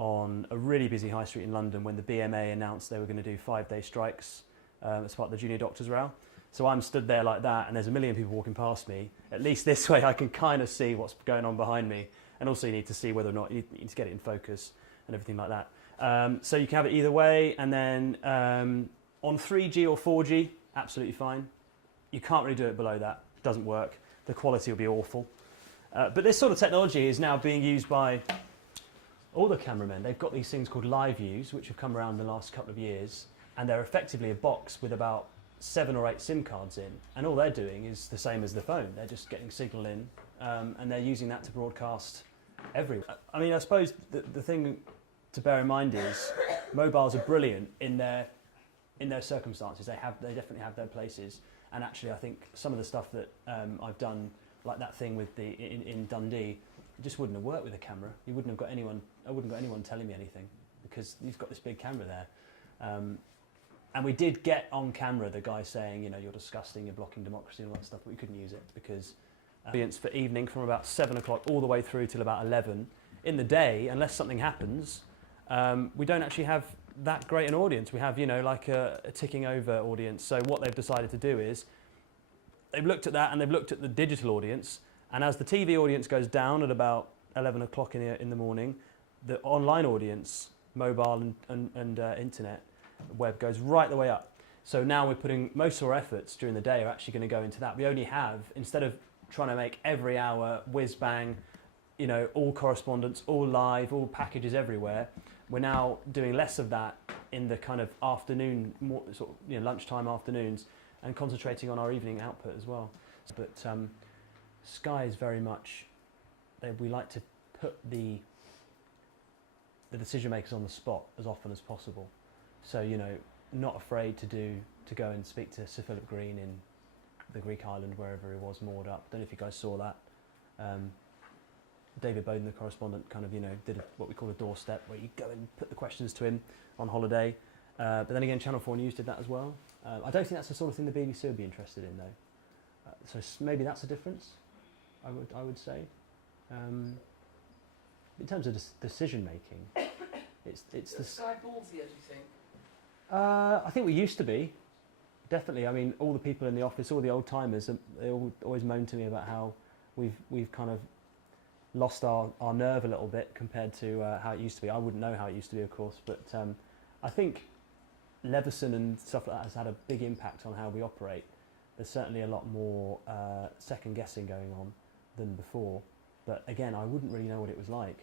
on a really busy high street in London when the BMA announced they were going to do 5-day strikes as part of the junior doctors' row. So I'm stood there like that, and there's a million people walking past me. At least this way I can kind of see what's going on behind me, and also you need to see whether or not you need to get it in focus and everything like that. So you can have it either way, and then on 3G or 4G, absolutely fine. You can't really do it below that. It doesn't work. The quality will be awful. But this sort of technology is now being used by all the cameramen. They've got these things called live views, which have come around in the last couple of years, and they're effectively a box with about 7 or 8 SIM cards in, and all they're doing is the same as the phone. They're just getting signal in, and they're using that to broadcast everywhere. I mean, I suppose the thing to bear in mind is mobiles are brilliant in their circumstances. They definitely have their places, and actually I think some of the stuff that I've done, like that thing with in Dundee, it just wouldn't have worked with a camera. You wouldn't have got anyone. I wouldn't have got anyone telling me anything because you've got this big camera there. And we did get on camera the guy saying, you know, you're disgusting, you're blocking democracy and all that stuff, but we couldn't use it because audience for evening from about 7 o'clock all the way through till about 11. In the day, unless something happens, we don't actually have that great an audience. We have, you know, like a ticking over audience. So what they've decided to do is they've looked at that and they've looked at the digital audience, and as the TV audience goes down at about 11 o'clock in the morning, the online audience, mobile and internet, web goes right the way up. So now we're putting most of our efforts during the day are actually going to go into that. We only have, instead of trying to make every hour whiz bang, you know, all correspondence, all live, all packages everywhere, we're now doing less of that in the kind of afternoon, more sort of, you know, lunchtime afternoons, and concentrating on our evening output as well. But Sky is very much, we like to put the decision makers on the spot as often as possible. So, you know, not afraid to go and speak to Sir Philip Green in the Greek island, wherever he was moored up. Don't know if you guys saw that. David Bowden, the correspondent, kind of, you know, did what we call a doorstep, where you go and put the questions to him on holiday. But then again, Channel 4 News did that as well. I don't think that's the sort of thing the BBC would be interested in, though. So maybe that's a difference, I would say. In terms of decision making, it's the Sky ballsier, do you think? I think we used to be, definitely. I mean, all the people in the office, all the old timers, they always moan to me about how we've kind of lost our nerve a little bit compared to how it used to be. I wouldn't know how it used to be, of course, but I think Leveson and stuff like that has had a big impact on how we operate. There's certainly a lot more second guessing going on than before, but again, I wouldn't really know what it was like.